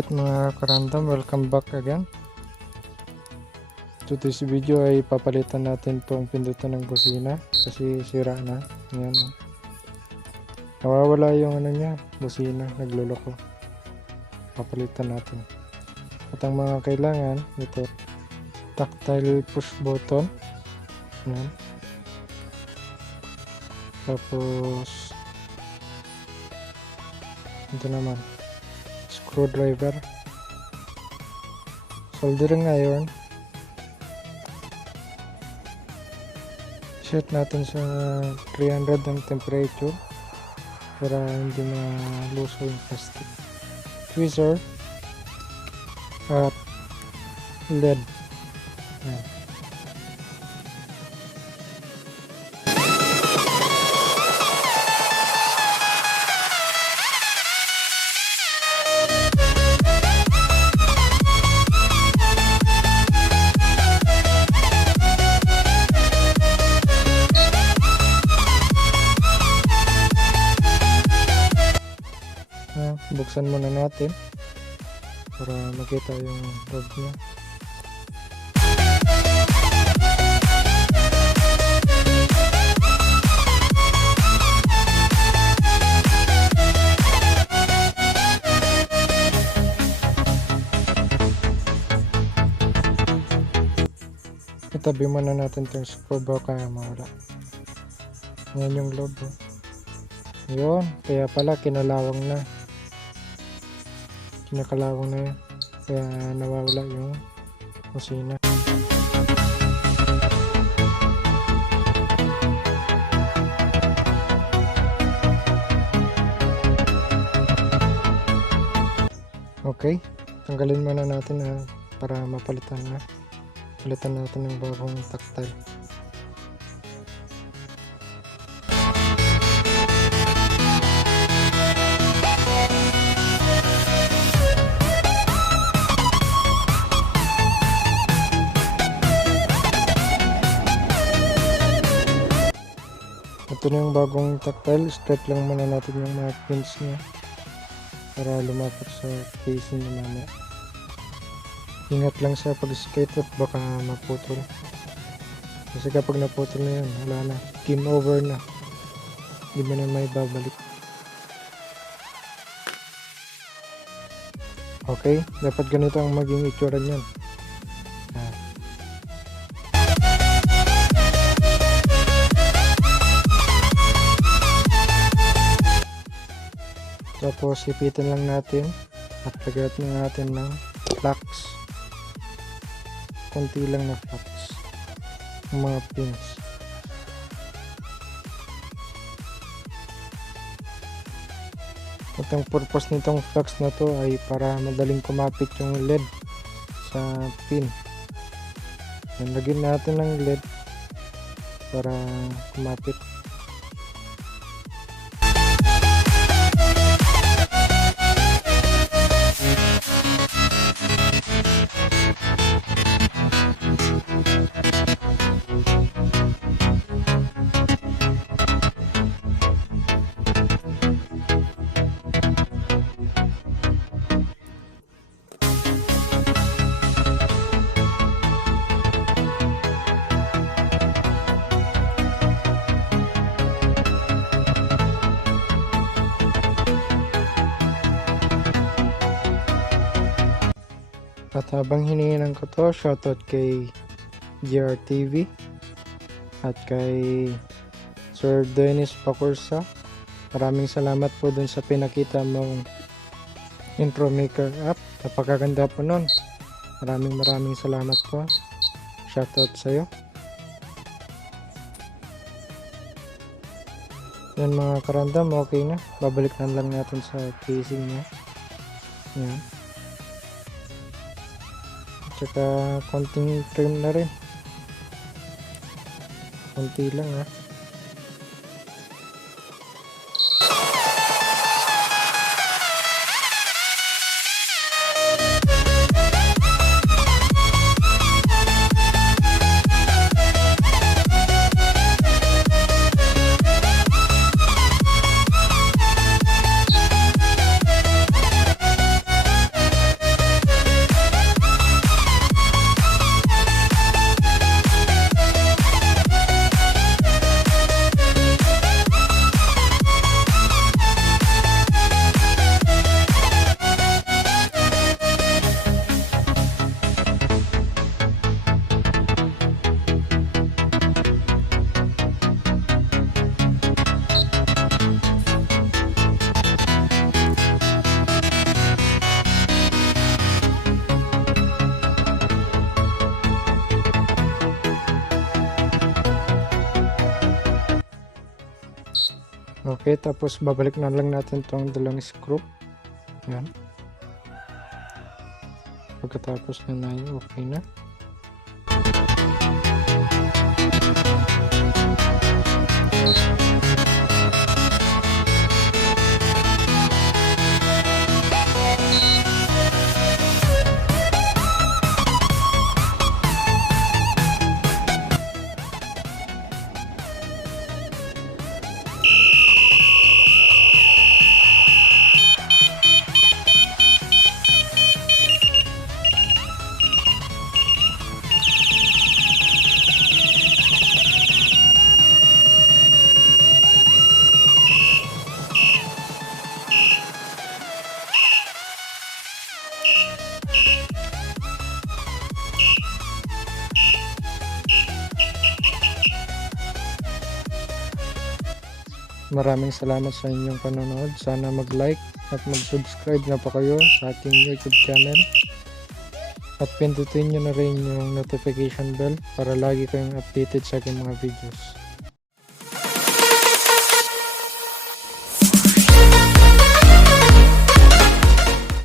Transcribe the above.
Alright mga karandom, welcome back again. So this video ay papalitan natin tong pindutan ng busina kasi sira na. Ayan, oh. Nawawala yung niya, busina, nagloloko. Papalitan natin. At ang mga kailangan, ito, tactile push button. Ayan. Tapos ito naman, screwdriver, soldering iron, set natin sa 300 ang temperature para hindi maluso yung plastic, tweezer at lead. Ayan. Buksan muna natin para makita yung loob niya. Itabi muna natin itong screw baka mawala. Yan yung loob. Yun, kaya pala kinalawang na. Kinakalawang na yun. Kaya nawawala yung busina. Okay, tanggalin muna natin para mapalitan na. Palitan natin ng bagong tactile. Ito na yung bagong tactile. Straight lang muna natin yung mga pins niya para lumapit sa casing na mamaya. Ingat lang sa pag-skate at baka maputol. Kasi kapag naputol na yun, wala na. Game over na. Hindi mo na may babalik. Okay, dapat ganito ang maging itsura niyan. Tapos ipitin lang natin at lagyan natin ng flux. Konti lang na flux ng mga pins. At ang purpose nitong flux na to ay para madaling kumapit yung LED sa pin. Lagyan natin ng LED para kumapit. At habang hinihinan ko to, shoutout kay GRTV at kay Sir Dennis Pacursa. Maraming salamat po dun sa pinakita mong intro maker app. Napakaganda po nun. Maraming salamat po. Shoutout sa'yo. Yan mga karandam, okay na. Babalik na lang natin sa casing niya. Yan. Tsaka konting trim na rin. Konti lang Okay, tapos babalik na lang natin tong dalawang screw. Yan. Pagkatapos na okay na. Maraming salamat sa inyong panonood. Sana mag-like at mag-subscribe na pa kayo sa ating YouTube channel. At pindutin nyo na rin yung notification bell para lagi kayong updated sa aking mga videos.